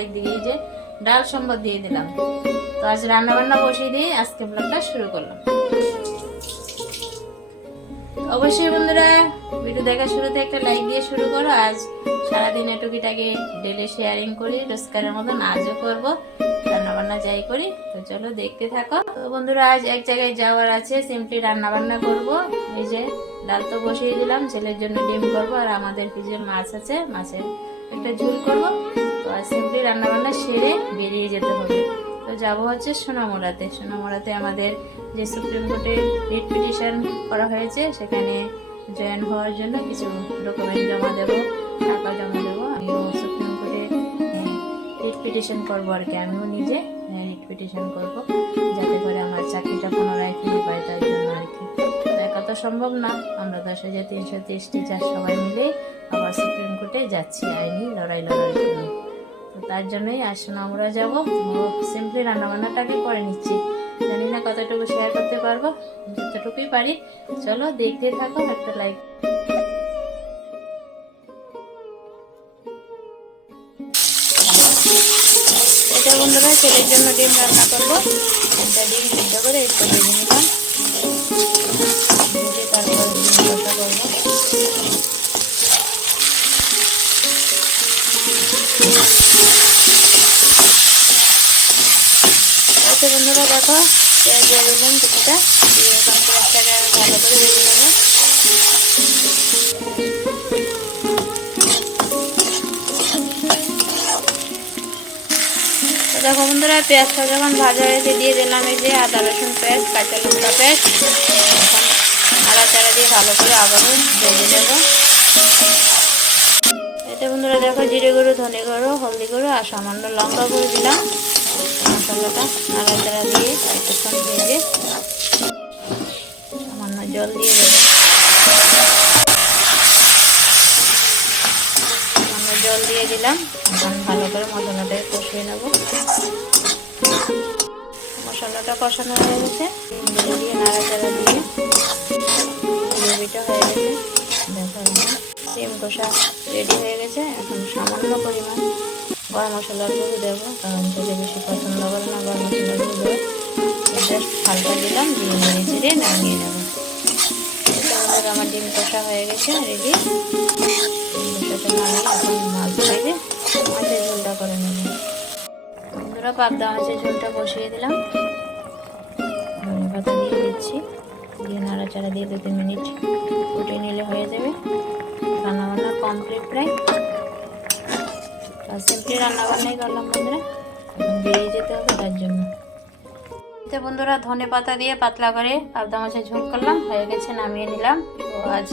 ভাত আর একদিকে এই যে ডাল সম্বর দিয়ে দিলাম। তো আজ রান্না বান্না বসিয়ে দিয়ে আজকে ব্লগটা শুরু করলাম। অবশ্যই বন্ধুরা, ভিডিও দেখা শুরুতে একটা লাইক দিয়ে শুরু করো। আজ সারাদিন টুকিটাকে ডেলি শেয়ারিং করি, রোজকারের মতন আজও করব। রান্না বান্না যাই করি, তো চলো দেখতে থাকো। তো বন্ধুরা, আজ এক জায়গায় যাওয়ার আছে সিম্পলি রান্না বান্না করব। এই যে ডাল তো বসিয়ে দিলাম, ছেলের জন্য ডিম করব, আর আমাদের কি যে মাছ আছে, মাছের একটা ঝোল করব। তো আজ সিম্পলি রান্না সেরে বেরিয়ে যেতে হবে। তো যাব হচ্ছে সোনামুড়াতে। সোনামুড়াতে আমাদের যে সুপ্রিম কোর্টে রিট পিটিশন করা হয়েছে, সেখানে জয়েন হওয়ার জন্য কিছু ডকুমেন্ট জমা দেবো, টাকা জমা দেবো। আমিও সুপ্রিম কোর্টে রিট পিটিশন করব আর কি। আমিও নিজে রিট পিটিশন করব, যাতে করে আমার চাকরিটা পুনরায় ফিরে পাই তার জন্য আর কি। একা তো সম্ভব না। আমরা দশ হাজার তিনশো তিরিশ টিচার সবাই মিলে আবার সুপ্রিম কোর্টে যাচ্ছি, আইনি লড়াই লড়াই তার জন্যই আসুন, আমরা যাব। সিম্পলি রান্নাবান্নাটাকে করে নিচ্ছি। জানি না কতটুকু শেয়ার করতে পারব যতটুকুই পারি। চলো, দেখতে থাকো, একটা লাইক এটা বন্ধুরা, ছেলের জন্য ডিম রান্না করব। একটা ডিম করে একটু নিলাম। আচ্ছা বন্ধুরা দেখো পেঁয়াজ দিয়ে দিলাম কিছুটা দিয়ে এখন পেঁয়াজটাকে ভালো করে ভেজে নেব দেখো বন্ধুরা, পেঁয়াজটা যখন ভাজা হয়েছে, দিয়ে দিলাম এই যে আদা, রসুন পেস্ট কাঁচা লঙ্কা পেঁয়াজ। পেস্ট নাড়াচাড়া দিয়ে ভালো করে আবারও ভেজে নেব। এতে বন্ধুরা, দেখো জিরে গুঁড়ো, ধনে গুঁড়ো, হলদি গুঁড়ো আর সামান্য লঙ্কা গুঁড়ো দিলাম। মশলাটা নাড়াচাড়া দিয়ে একটুক্ষণ ভেজে সামান্য জল দিয়ে দেবো। সামান্য জল দিয়ে দিলাম। এখন ভালো করে মশলাটা কষিয়ে নেব। মশলাটা কষানো হয়ে গেছে। দিয়ে নাড়াচাড়া দিয়ে গ্রেভিটা হয়ে গেছে। দেখো ডিম কষা রেডি হয়ে গেছে। এখন সামান্য পরিমাণ গরম মশলার গুঁড়ো দেবো। কারণ ছেলে বেশি পছন্দ করে না, গরম মশলার গুঁড়ো হালকা দিলাম, দিয়ে নেড়ে চেড়ে নামিয়ে নেব। আমাদের আমার ডিম কষা হয়ে গেছে রেডি কষাটা মাছ মাছের ঝোলটা করে পাবদা মাছের বসিয়ে দিলাম। দিয়ে দিয়ে দু তিন মিনিট ফুটিয়ে নিলে হয়ে যাবে। রান্নাবান্না কমপ্লিট প্রায়। বন্ধুরা। যেতে হবে তার জন্য। তো বন্ধুরা, ধনে পাতা দিয়ে পাতলা করে পাবদা মাছের ঝোল করলাম, হয়ে গেছে, নামিয়ে নিলাম। তো আজ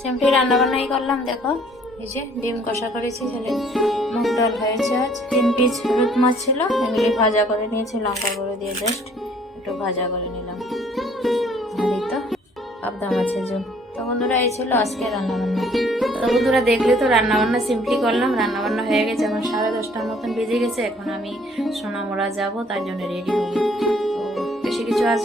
সিম্পলি রান্নাবান্নাই করলাম, দেখো। এই যে ডিম কষা করেছি ছেলে মুগ ডাল হয়েছে আজ। তিন পিস রুট মাছ ছিল, এগুলি ভাজা করে নিয়েছি, লঙ্কা গুঁড়ো দিয়ে জাস্ট একটু ভাজা করে নিলাম। তো পাবদা মাছের ঝোল। তো বন্ধুরা, এই ছিল আজকে রান্নাবান্না। তো বন্ধুরা দেখলে তো রান্নাবান্না সিম্পলি করলাম, রান্নাবান্না হয়ে গেছে। আমার সাড়ে দশটার মতন বেজে গেছে, এখন আমি সোনামোড়া যাব, তার জন্য রেডি হব। তো বেশি কিছু আজ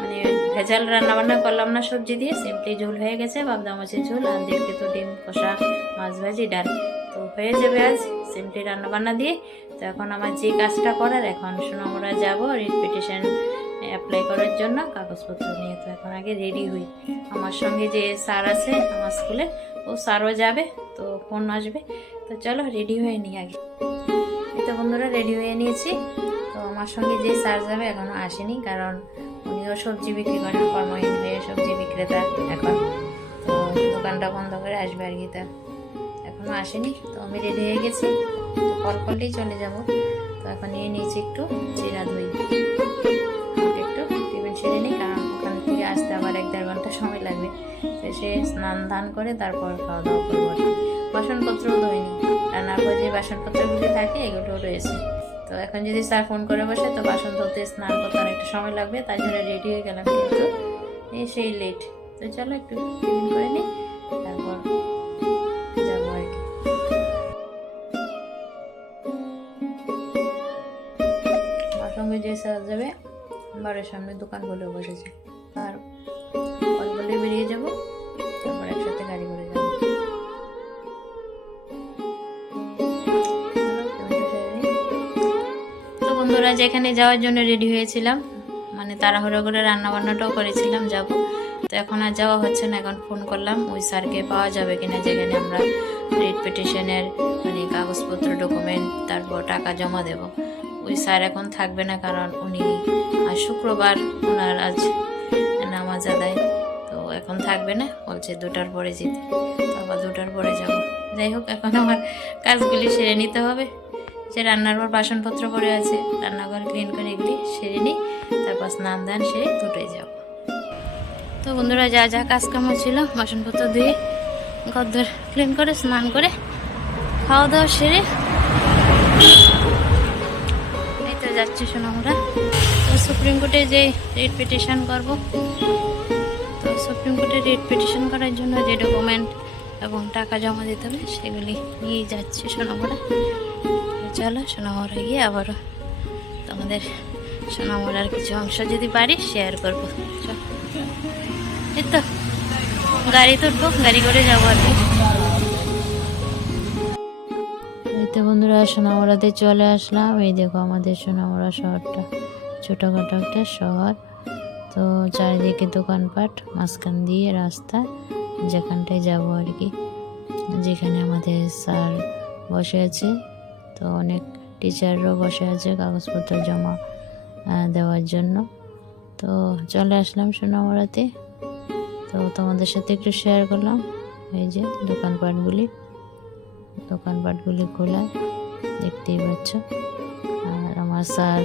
মানে ভেজাল রান্নাবান্না করলাম না সবজি দিয়ে সিম্পলি ঝোল হয়ে গেছে বাবদা মাছের ঝোল, আর দেখতে তো ডিম, কষা, মাছ ভাজি, ডাল। তো হয়ে যাবে আজ সিম্পলি রান্নাবান্না দিয়ে। তো এখন আমার যে কাজটা করার, এখন সোনামোড়া যাব রিট পিটিশন অ্যাপ্লাই করার জন্য কাগজপত্র নিয়ে তো এখন আগে রেডি হই। আমার সঙ্গে যে স্যার আছে আমার স্কুলে ও স্যারও যাবে, তো ফোন আসবে। তো চলো রেডি হয়ে নিই আগে। এই তো বন্ধুরা রেডি হয়ে নিয়েছি। তো আমার সঙ্গে যে স্যার যাবে এখনও আসেনি, কারণ উনিও সবজি বিক্রি করেন কর্মহীন হয়ে সবজি বিক্রেতা এখন। তো দোকানটা বন্ধ করে আসবে আর কি তা। এখনও আসেনি, তো আমি রেডি হয়ে গেছি। তো কল করলেই চলে যাব। তো এখন নিয়ে নিয়েছি একটু চিরা দই। আসতে আবার এক দেড় ঘণ্টা সময় লাগবে। সে স্নান ধান করে তারপর খাওয়া দাওয়া করব। বাসনপত্রও ধোয়নি পর যে বাসনপত্রগুলি থাকে এগুলো রয়েছে। তো এখন যদি স্যার ফোন করে বসে, তো বাসন ধরতে স্নান করতে অনেকটা সময় লাগবে। তার জন্য রেডি হয়ে গেলাম কিন্তু। এই সেই লেট তো চলো একটু টিফিন করে নিই, তারপর সঙ্গে যে স্যার যাবে, বাড়ির সামনে দোকান বলে বসেছে। আর বলে বেরিয়ে যাব, তারপর একসাথে গাড়ি করে যাব। সেরে বন্ধুরা, যেখানে যাওয়ার জন্য রেডি হয়েছিলাম মানে তাড়াহুড়ো করে রান্না বান্নাটাও করেছিলাম, যাব। তো এখন আর যাওয়া হচ্ছে না, এখন ফোন করলাম, ওই স্যারকে পাওয়া যাবে কিনা, যেখানে আমরা রিট পিটিশনের মানে কাগজপত্র ডকুমেন্ট তারপর টাকা জমা দেব। ওই স্যার এখন থাকবে না, কারণ উনি শুক্রবার, ওনার আজ নামাজ আদায়। তো এখন থাকবে না, বলছে দুটার পরে যেতে। আবার দুটার পরে যাব। যাই হোক, এখন আমার কাজগুলি সেরে নিতে হবে। যে রান্নার পর বাসনপত্র পড়ে আছে, রান্নাঘর ক্লিন করে এগুলি সেরে নিই, তারপর স্নান দান সেরে দুটোই যাব। তো বন্ধুরা, যা যা কাজ কাম ছিল, বাসনপত্র ধুয়ে ঘর ক্লিন করে, স্নান করে, খাওয়া দাওয়া সেরে, এই তো যাচ্ছি শোনো আমরা সুপ্রিম কোর্টে যে রেট পিটিশন করব। তো সুপ্রিম কোর্টে রেট পিটিশন করার জন্য যে ডকুমেন্ট এবং টাকা জমা দিতে হবে সেগুলি নিয়ে যাচ্ছি সোনামোড়া। চলো সোনামোড়া গিয়ে আবারও তোমাদের সোনামোড়ার কিছু অংশ যদি পারি শেয়ার করব। চল। এই তো, গাড়ি তুলবো, গাড়ি করে যাব আর কি। তো বন্ধুরা, সোনামোড়াতে চলে আসলাম। এই দেখো আমাদের সোনামোড়া শহরটা। ছোটোখাটো একটা শহর। তো চারিদিকে দোকানপাট, মাঝখান দিয়ে রাস্তা, যেখানটায় যাব আর কি। যেখানে আমাদের স্যার বসে আছে। তো অনেক টিচাররাও বসে আছে কাগজপত্র জমা দেওয়ার জন্য। তো চলে আসলাম সোনামড়াতে। তো তোমাদের সাথে একটু শেয়ার করলাম। এই যে দোকানপাটগুলি। দোকানপাটগুলি খোলা, দেখতেই পাচ্ছ। স্যার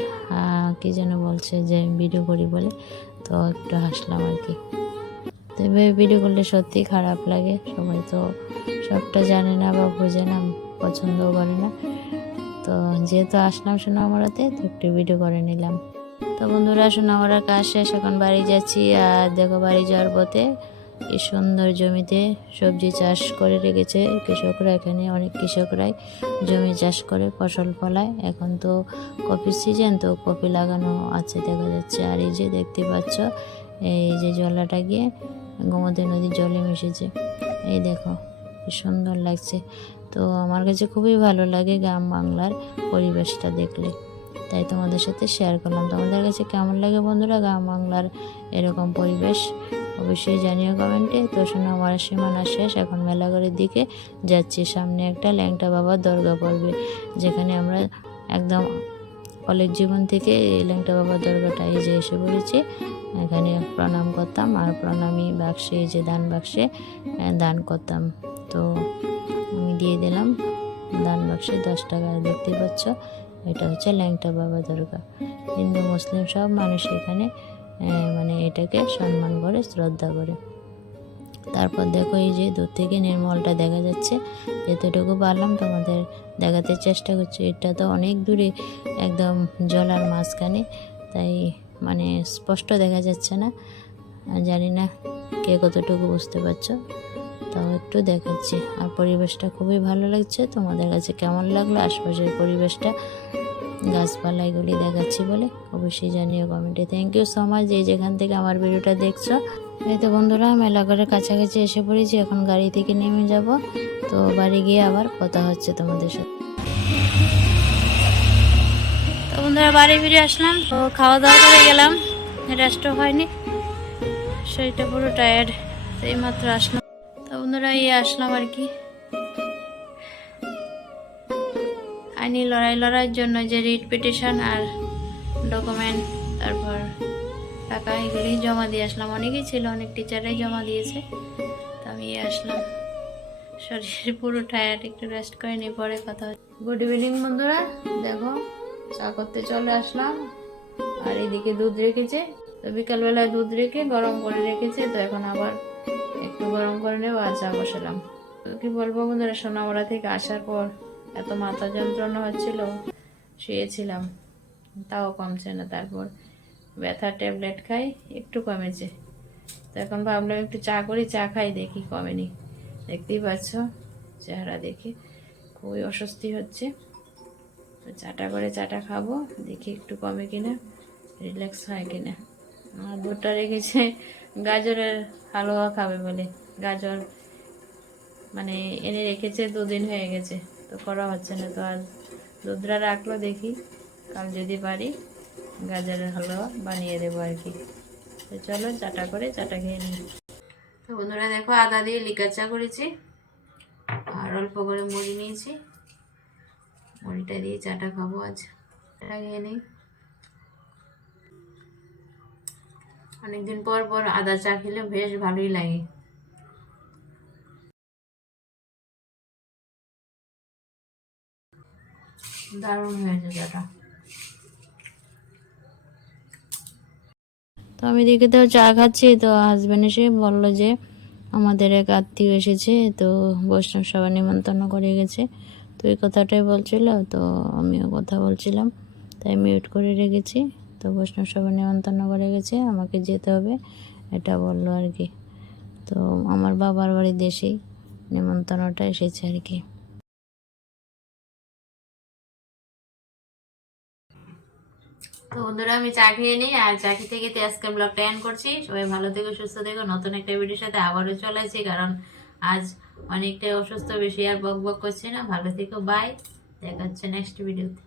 কি যেন বলছে যে ভিডিও করি বলে, তো একটু হাসলাম আর কি। তো এভাবে ভিডিও করলে সত্যি খারাপ লাগে। সবাই তো সবটা জানে না বা বোঝে না, পছন্দও করে না। তো যেহেতু আসলাম সোনামড়াতে, তো একটু ভিডিও করে নিলাম। তো বন্ধুরা, সোনামড়ার কাজ শেষ, এখন বাড়ি যাচ্ছি। আর দেখো বাড়ি যাওয়ার পথে কি সুন্দর জমিতে সবজি চাষ করে রেখেছে কৃষকরা, এখানে অনেক কৃষকরাই জমি চাষ করে, ফসল ফলায়। এখন তো কফির সিজন তো কফি লাগানো আছে দেখা যাচ্ছে। আর এই যে দেখতে পাচ্ছ, এই যে জলাটা গিয়ে গোমতী নদীর জলে মিশেছে। এই দেখো সুন্দর লাগছে। তো আমার কাছে খুবই ভালো লাগে গ্রাম বাংলার পরিবেশটা দেখলে। তাই তোমাদের সাথে শেয়ার করলাম। তোমাদের কাছে কেমন লাগে বন্ধুরা গ্রাম বাংলার এরকম পরিবেশ? অবশ্যই জানিও কমেন্টে। তো শোনো, আমার সীমানা শেষ। এখন মেলাগড়ের দিকে যাচ্ছি। সামনে একটা ল্যাংটা বাবার দরগা পড়বে, যেখানে আমরা একদম কলেজ জীবন থেকে এই ল্যাংটা বাবার দরগাটা এই যে এসে পড়েছি, এখানে প্রণাম করতাম আর প্রণামী বাক্সে, এই যে দান বাক্সে দান করতাম। তো আমি দিয়ে দিলাম দান বাক্সে দশ টাকা দেখতে পাচ্ছ, এটা হচ্ছে ল্যাংটা বাবা দরগা। হিন্দু, মুসলিম সব মানুষ এখানে মানে এটাকে সম্মান করে, শ্রদ্ধা করে। তারপর দেখো এই যে দূর থেকে নির্মলটা দেখা যাচ্ছে। যতটুকু পারলাম তোমাদের দেখাতে চেষ্টা করছি। এটা তো অনেক দূরে, একদম জলার মাঝখানে। তাই মানে স্পষ্ট দেখা যাচ্ছে না। জানি না কে কতটুকু বুঝতে পারছ। তাও একটু দেখাচ্ছি। আর পরিবেশটা খুবই ভালো লাগছে। তোমাদের কাছে কেমন লাগল? আশপাশের পরিবেশটা গাছপালা এগুলি দেখাচ্ছি বলে অবশ্যই জানিও কমেন্টে। থ্যাংক ইউ সো মাচ যে যেখান থেকে আমার ভিডিওটা দেখছ। এই তো বন্ধুরা মেলাঘরের কাছাকাছি এসে পড়েছি, এখন গাড়ি থেকে নেমে যাব। তো বাড়ি গিয়ে আবার কথা হচ্ছে তোমাদের সাথে। বন্ধুরা, বাড়ি ফিরে আসলাম। তো খাওয়া দাওয়া করে গেলাম রেস্টও হয়নি। শরীরটা পুরো টায়ার্ড এই মাত্র আসলাম। তো বন্ধুরা ইয়ে আসলাম আর কি। আইনি লড়াই, লড়াইয়ের জন্য যে রিট পিটিশন আর ডকুমেন্ট, তারপর টাকা এগুলি জমা দিয়ে আসলাম। অনেকেই ছিল, অনেক টিচারাই জমা দিয়েছে। তো আমি আসলাম। শরীর পুরো টায়ার্ড একটু রেস্ট করে নিয়ে পরে কথা গুড ইভিনিং বন্ধুরা। দেখো, চা করতে চলে আসলাম। আর এদিকে দুধ রেখেছে। তো বিকালবেলায় দুধ রেখে গরম করে রেখেছে। তো এখন আবার একটু গরম করে নেব আর চা বসালাম। কি বলব বন্ধুরা, সোনামড়া থেকে আসার পর এত মাথা যন্ত্রণা হচ্ছিল, শুয়েছিলাম। তাও কমছে না তারপর। ব্যথার ট্যাবলেট খাই, একটু কমেছে। তো এখন ভাবলাম একটু চা করি, চা খাই, দেখি কমেনি দেখতেই পাচ্ছ, চেহারা দেখে খুবই অস্বস্তি হচ্ছে। তো চাটা করে চাটা খাব, দেখি একটু কমে কিনা, রিল্যাক্স হয় কিনা। আর দুধটা রেখেছে, গাজরের হালুয়া খাবে বলে। গাজর মানে এনে রেখেছে, দুদিন হয়ে গেছে। তো করা হচ্ছে না, তো আর দুধটা রাখল দেখি। কাল যদি পারি গাজরের হালুয়া বানিয়ে দেবো আর কি। তো চলো চাটা করে চাটা খেয়ে নিই। তো বন্ধুরা দেখো আদা দিয়ে লিকার চা করেছি, আর অল্প করে মুড়ি নিয়েছি। মুড়িটা দিয়ে চাটা খাব আজ। চাটা খেয়ে নিই। অনেকদিন পর পর আদা চা খেলে বেশ ভালোই লাগে। দারুণ হয়েছে তো আমি দিকে তো চা খাচ্ছি, তো হাজব্যান্ড এসে বলল যে আমাদের এক আত্মীয় এসেছে, তো বৈষ্ণব সভা নিমন্ত্রণ করে গেছে। তো এই কথাটাই বলছিল, তো আমিও কথা বলছিলাম, তাই মিউট করে রেখেছি। তো বৈষ্ণব সভা নিমন্ত্রণ করে গেছে, আমাকে যেতে হবে, এটা বলল আর কি। তো আমার বাবার বাড়ি দেশেই নিমন্ত্রণটা এসেছে আর কি। তো বন্ধুরা, আমি চা খেয়ে নিই, আর চা খেতে খেতে আজকে ব্লগটা এন্ড করছি। সবাই ভালো থেকো, সুস্থ থেকো। নতুন একটা ভিডিওর সাথে আবারও চলে আসছি, কারণ আজ অনেকটাই অসুস্থ, বেশি আর বক বক করছি না। ভালো থেকো বাই দেখা হচ্ছে নেক্সট ভিডিওতে